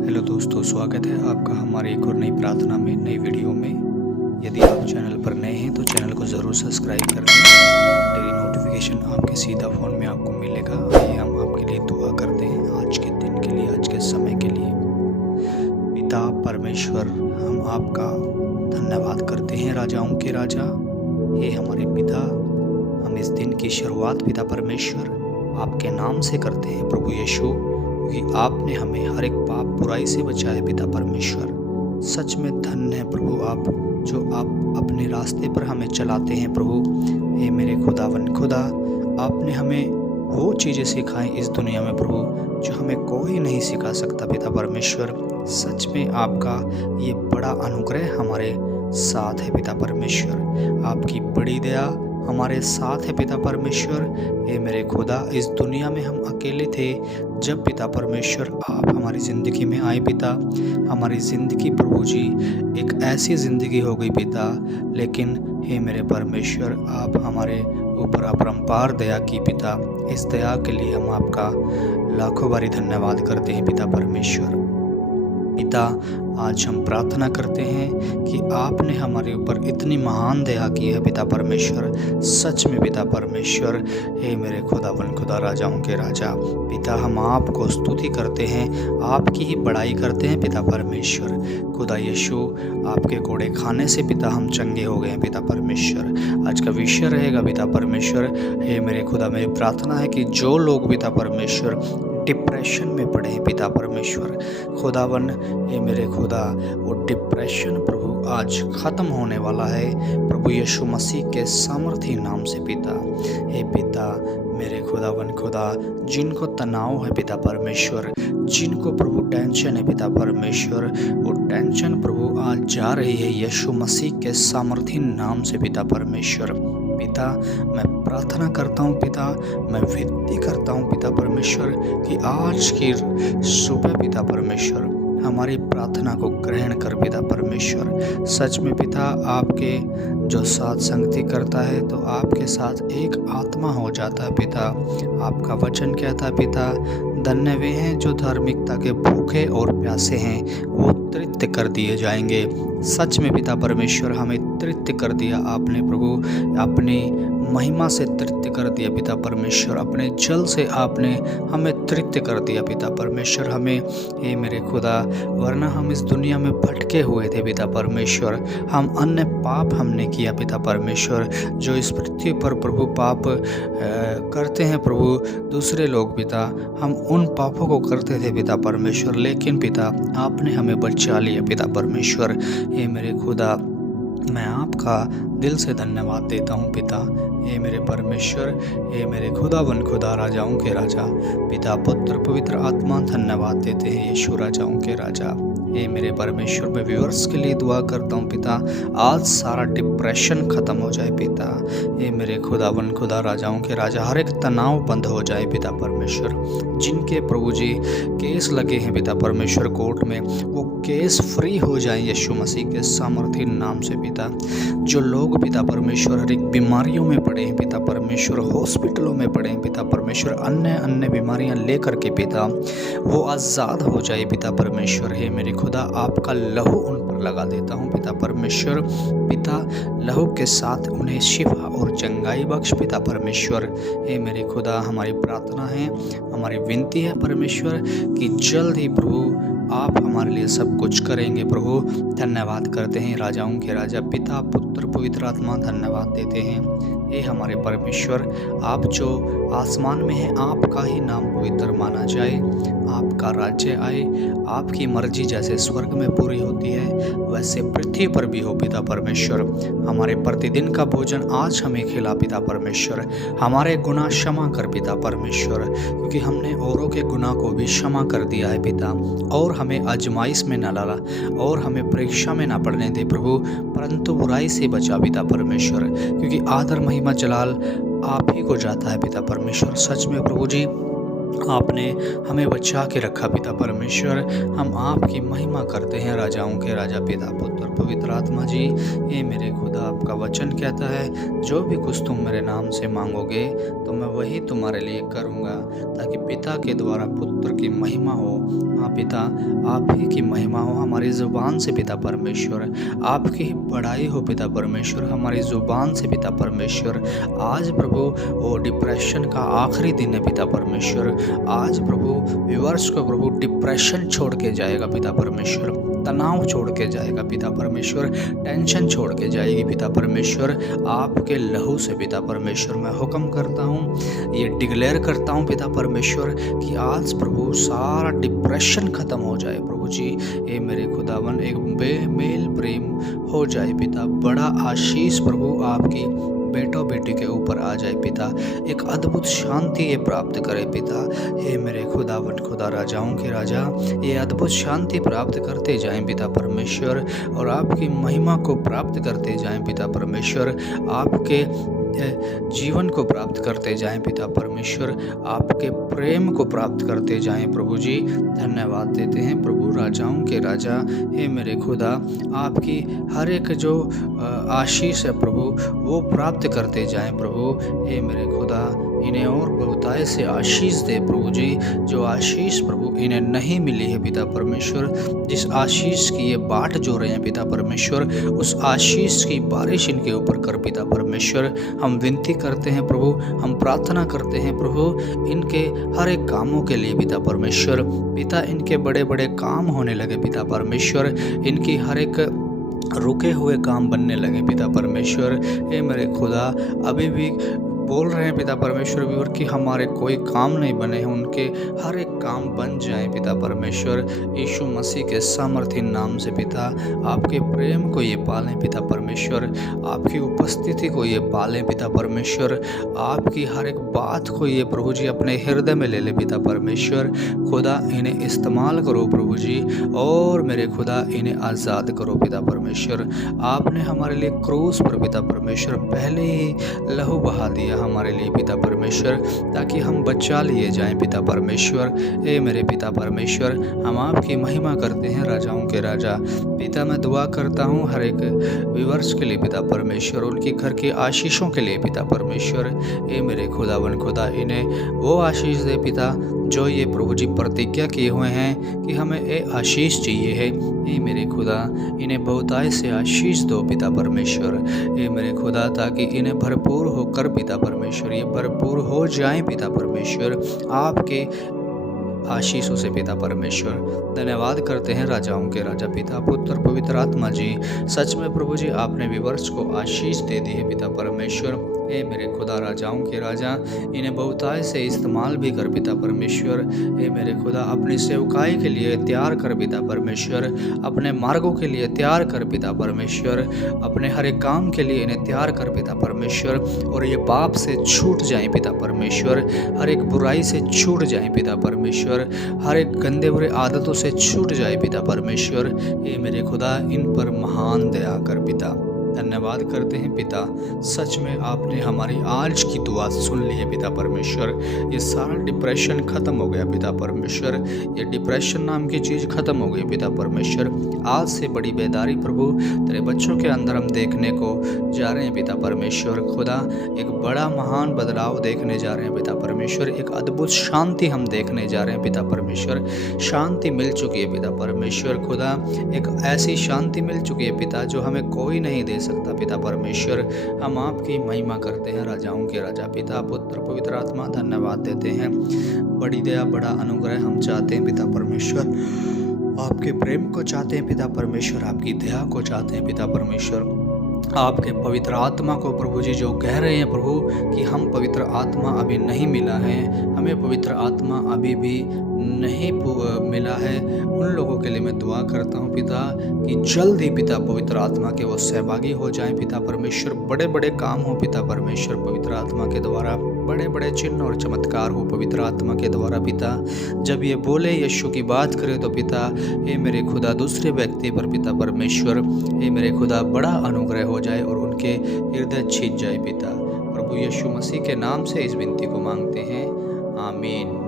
Hello दोस्तों, स्वागत है आपका हमारे एक और नई प्रार्थना में, नई वीडियो में। यदि आप चैनल पर नए हैं तो चैनल को ज़रूर सब्सक्राइब कर लें। डेली नोटिफिकेशन आपके सीधा फ़ोन में आपको मिलेगा। आइए हम आपके लिए दुआ करते हैं, आज के दिन के लिए, आज के समय के लिए। पिता परमेश्वर, हम आपका धन्यवाद करते हैं, राजाओं के राजा। हे हमारे पिता, हम इस दिन की शुरुआत पिता परमेश्वर आपके नाम से करते हैं प्रभु यीशु, क्योंकि आपने हमें हर एक पाप बुराई से बचाया पिता परमेश्वर। सच में धन्य है प्रभु आप, जो आप अपने रास्ते पर हमें चलाते हैं प्रभु। हे मेरे खुदावन खुदा, आपने हमें वो चीज़ें सिखाई इस दुनिया में प्रभु जो हमें कोई नहीं सिखा सकता पिता परमेश्वर। सच में आपका ये बड़ा अनुग्रह हमारे साथ है पिता परमेश्वर। आपकी बड़ी दया हमारे साथ है पिता परमेश्वर। हे मेरे खुदा, इस दुनिया में हम अकेले थे जब पिता परमेश्वर आप हमारी ज़िंदगी में आए पिता। हमारी ज़िंदगी प्रभु जी एक ऐसी ज़िंदगी हो गई पिता, लेकिन हे मेरे परमेश्वर, आप हमारे ऊपर अपरंपार दया की पिता। इस दया के लिए हम आपका लाखों बारी धन्यवाद करते हैं पिता परमेश्वर। पिता, आज हम प्रार्थना करते हैं कि आपने हमारे ऊपर इतनी महान दया की है पिता परमेश्वर। सच में पिता परमेश्वर, हे मेरे खुदावन खुदा, राजाओं के राजा पिता, हम आपको स्तुति करते हैं, आपकी ही बड़ाई करते हैं पिता परमेश्वर। खुदा यीशु, आपके कोड़े खाने से पिता हम चंगे हो गए हैं पिता परमेश्वर। आज का विषय रहेगा पिता परमेश्वर, हे मेरे खुदा, मेरी प्रार्थना है कि जो लोग पिता परमेश्वर डिप्रेशन में पड़े हैं पिता परमेश्वर, खुदावन ये मेरे खुदा, वो डिप्रेशन प्रभु आज ख़त्म होने वाला है प्रभु यीशु मसीह के सामर्थी नाम से पिता। हे पिता मेरे खुदावन खुदा, जिनको तनाव है पिता परमेश्वर, जिनको प्रभु टेंशन है पिता परमेश्वर, वो टेंशन प्रभु आज जा रही है यीशु मसीह के सामर्थी नाम से पिता परमेश्वर। पिता, मैं प्रार्थना करता हूँ पिता, मैं विनती करता हूँ पिता परमेश्वर कि आज की सुबह पिता परमेश्वर हमारी प्रार्थना को ग्रहण कर पिता परमेश्वर। सच में पिता, आपके जो साथ संगति करता है तो आपके साथ एक आत्मा हो जाता है पिता। आपका वचन कहता है पिता, धन्य वे हैं जो धार्मिकता के भूखे और प्यासे हैं, वो तृप्त कर दिए जाएंगे। सच में पिता परमेश्वर, हमें तृप्त कर दिया आपने प्रभु, अपनी महिमा से तृप्त कर दिया पिता परमेश्वर, अपने जल से आपने हमें तृप्त कर दिया पिता परमेश्वर। हमें, हे मेरे खुदा, वरना हम इस दुनिया में भटके हुए थे पिता परमेश्वर। हम अन्य पाप हमने किया पिता परमेश्वर, जो इस पृथ्वी पर प्रभु पाप करते हैं प्रभु दूसरे लोग पिता, हम उन पापों को करते थे पिता परमेश्वर, लेकिन पिता आपने हमें बचा लिया पिता परमेश्वर। हे मेरे खुदा, मैं आपका दिल से धन्यवाद देता हूँ पिता। हे मेरे परमेश्वर, हे मेरे खुदावन खुदा, राजाओं के राजा पिता, पुत्र, पवित्र आत्मा, धन्यवाद देते हैं यीशु, राजाओं के राजा। हे मेरे परमेश्वर, मैं व्यूअर्स के लिए दुआ करता हूँ पिता, आज सारा डिप्रेशन ख़त्म हो जाए पिता। हे मेरे खुदावन खुदा, राजाओं के राजा, हर एक तनाव बंद हो जाए पिता परमेश्वर। जिनके प्रभु जी केस लगे हैं पिता परमेश्वर कोर्ट में, वो केस फ्री हो जाए यीशु मसीह के सामर्थी नाम से पिता। जो लोग पिता परमेश्वर हर एक बीमारियों में पड़े हैं पिता परमेश्वर, हॉस्पिटलों में पड़े हैं पिता परमेश्वर, अन्य अन्य बीमारियां लेकर के पिता, वो आज़ाद हो जाए पिता परमेश्वर। हे मेरे खुदा, आपका लहू उन पर लगा देता हूँ पिता परमेश्वर। पिता, लहू के साथ उन्हें शिफा और चंगाई बख्श पिता परमेश्वर। हे मेरे खुदा, हमारी प्रार्थना है, हमारी विनती है परमेश्वर कि जल्द ही प्रभु आप हमारे लिए सब कुछ करेंगे प्रभु। धन्यवाद करते हैं राजाओं के राजा पिता, पुत्र, पवित्र आत्मा, धन्यवाद देते हैं। हे हमारे परमेश्वर, आप जो आसमान में हैं, आपका ही नाम पवित्र माना जाए, आपका राज्य आए, आपकी मर्जी जैसे स्वर्ग में पूरी होती है वैसे पृथ्वी पर भी हो पिता परमेश्वर। हमारे प्रतिदिन का भोजन आज हमें खिला पिता परमेश्वर। हमारे गुनाह क्षमा कर पिता परमेश्वर, क्योंकि हमने औरों के गुनाह को भी क्षमा कर दिया है पिता। और हमें आजमाइश में न डाला और हमें परीक्षा में न पड़ने दे प्रभु, परंतु बुराई से बचा पिता परमेश्वर, क्योंकि आदर महिमा जलाल आप ही को जाता है पिता परमेश्वर। सच में प्रभु जी, आपने हमें बचा के रखा पिता परमेश्वर। हम आपकी महिमा करते हैं, राजाओं के राजा पिता पुत्र पवित्र आत्मा जी। ये मेरे खुदा, आपका वचन कहता है जो भी कुछ तुम मेरे नाम से मांगोगे तो मैं वही तुम्हारे लिए करूँगा, ताकि पिता के द्वारा पुत्र की महिमा हो। हाँ पिता, आप ही की महिमा हो हमारी ज़ुबान से पिता परमेश्वर, आपकी ही बड़ाई हो पिता परमेश्वर हमारी ज़ुबान से पिता परमेश्वर। आज प्रभु वो डिप्रेशन का आखिरी दिन है पिता परमेश्वर। आज प्रभु व्यूअर्स को प्रभु डिप्रेशन छोड़ के जाएगा पिता परमेश्वर, तनाव छोड़ के जाएगा पिता परमेश्वर, टेंशन छोड़ के जाएगी पिता परमेश्वर। आपके लहू से पिता परमेश्वर मैं हुक्म करता हूँ, ये डिक्लेयर करता हूँ पिता परमेश्वर कि आज प्रभु सारा डिप्रेशन ख़त्म हो जाए प्रभु जी। ये मेरे खुदावन एक बेमेल प्रेम हो जाए पिता। बड़ा आशीष प्रभु आपकी बेटों बेटी के ऊपर आ जाए पिता। एक अद्भुत शांति ये प्राप्त करे पिता। हे मेरे खुदावन खुदा, राजाओं के राजा, ये अद्भुत शांति प्राप्त करते जाएं पिता परमेश्वर, और आपकी महिमा को प्राप्त करते जाएं पिता परमेश्वर। आपके जीवन को प्राप्त करते जाएं पिता परमेश्वर, आपके प्रेम को प्राप्त करते जाएं प्रभु जी। धन्यवाद देते हैं प्रभु, राजाओं के राजा। हे मेरे खुदा, आपकी हर एक जो आशीष है प्रभु वो प्राप्त करते जाएं प्रभु। हे मेरे खुदा, इन्हें और बहुतायत से आशीष दे प्रभु जी, जो आशीष प्रभु इन्हें नहीं मिली है पिता परमेश्वर। जिस आशीष की ये बाट जो रहे हैं पिता परमेश्वर, उस आशीष की बारिश इनके ऊपर कर पिता परमेश्वर। हम विनती करते हैं प्रभु, हम प्रार्थना करते हैं प्रभु इनके हर एक कामों के लिए पिता परमेश्वर। पिता, इनके बड़े बड़े काम होने लगे पिता परमेश्वर, इनकी हर एक रुके हुए काम बनने लगे पिता परमेश्वर। हे मेरे खुदा, अभी भी बोल रहे हैं पिता परमेश्वर व्यूअर कि हमारे कोई काम नहीं बने हैं, उनके हर एक काम बन जाए पिता परमेश्वर। यीशु मसीह के सामर्थी नाम से पिता, आपके प्रेम को ये पालें पिता परमेश्वर, आपकी उपस्थिति को ये पालें पिता परमेश्वर, आपकी हर एक बात को ये प्रभु जी अपने हृदय में ले ले पिता परमेश्वर। खुदा, इन्हें इस्तेमाल करो प्रभु जी, और मेरे खुदा इन्हें आज़ाद करो पिता परमेश्वर। आपने हमारे लिए क्रूस पर पिता परमेश्वर पहले ही लहू बहा दिया हमारे लिए पिता परमेश्वर, ताकि हम बचा लिए जाएं पिता परमेश्वर। ए मेरे पिता परमेश्वर, हम आपकी महिमा करते हैं, राजाओं के राजा। पिता, मैं दुआ करता हूँ हर एक व्यूअर्स के लिए पिता परमेश्वर, उनकी घर की आशीषों के लिए पिता परमेश्वर। ए मेरे खुदावन खुदा, इन्हें वो आशीष दे पिता जो ये प्रभु जी प्रतिज्ञा किए हुए हैं कि हमें ये आशीष चाहिए है। ए मेरे खुदा, इन्हें बहुतायत से आशीष दो पिता परमेश्वर। ए मेरे खुदा, ताकि इन्हें भरपूर होकर पिता परमेश्वर ये भरपूर हो जाएं पिता परमेश्वर आपके आशीषों से पिता परमेश्वर। धन्यवाद करते हैं राजाओं के राजा पिता पुत्र पवित्र आत्मा जी। सच में प्रभु जी, आपने विवर्ष को आशीष दे दी है पिता परमेश्वर। ए मेरे खुदा, राजाओं के राजा, इन्हें बहुतायत से इस्तेमाल भी कर पिता परमेश्वर। ए मेरे खुदा, अपनी सेवकाई के लिए तैयार कर पिता परमेश्वर, अपने मार्गों के लिए तैयार कर पिता परमेश्वर, अपने हर एक काम के लिए इन्हें तैयार कर पिता परमेश्वर। और ये पाप से छूट जाए पिता परमेश्वर, हर एक बुराई से छूट जाए पिता परमेश्वर, हर एक गंदे बुरे आदतों से छूट जाए पिता परमेश्वर। ये मेरे खुदा, इन पर महान दया कर पिता। धन्यवाद करते हैं पिता, सच में आपने हमारी आज की दुआ सुन ली है पिता परमेश्वर। ये सारा डिप्रेशन ख़त्म हो गया पिता परमेश्वर, ये डिप्रेशन नाम की चीज़ ख़त्म हो गई पिता परमेश्वर। आज से बड़ी बेदारी प्रभु तेरे बच्चों के अंदर हम देखने को जा रहे हैं पिता परमेश्वर। खुदा, एक बड़ा महान बदलाव देखने जा रहे हैं पिता परमेश्वर, एक अद्भुत शांति हम देखने जा रहे हैं पिता परमेश्वर। शांति मिल चुकी है पिता परमेश्वर। खुदा, एक ऐसी शांति मिल चुकी है पिता जो हमें कोई नहीं दे सकता पिता परमेश्वर। हम आपकी महिमा करते हैं, राजाओं के राजा पिता पुत्र पवित्र आत्मा। धन्यवाद देते हैं, बड़ी दया बड़ा अनुग्रह हम चाहते हैं पिता परमेश्वर, आपके प्रेम को चाहते हैं पिता परमेश्वर, आपकी दया को चाहते हैं पिता परमेश्वर। आपके पवित्र आत्मा को प्रभु जी जो कह रहे हैं प्रभु कि हम पवित्र आत्मा अभी नहीं मिला है, हमें पवित्र आत्मा अभी भी नहीं मिला है, उन लोगों के लिए मैं दुआ करता हूँ पिता कि जल्द ही पिता पवित्र आत्मा के वो सहभागी हो जाएं पिता परमेश्वर। बड़े बड़े काम हो पिता परमेश्वर पवित्र आत्मा के द्वारा, बड़े बड़े चिन्ह और चमत्कार हो पवित्र आत्मा के द्वारा पिता। जब ये बोले यीशु की बात करे तो पिता, हे मेरे खुदा, दूसरे व्यक्ति पर पिता परमेश्वर, हे मेरे खुदा, बड़ा अनुग्रह हो जाए और उनके हृदय छीन जाए पिता। प्रभु यीशु मसीह के नाम से इस विनती को मांगते हैं, आमीन।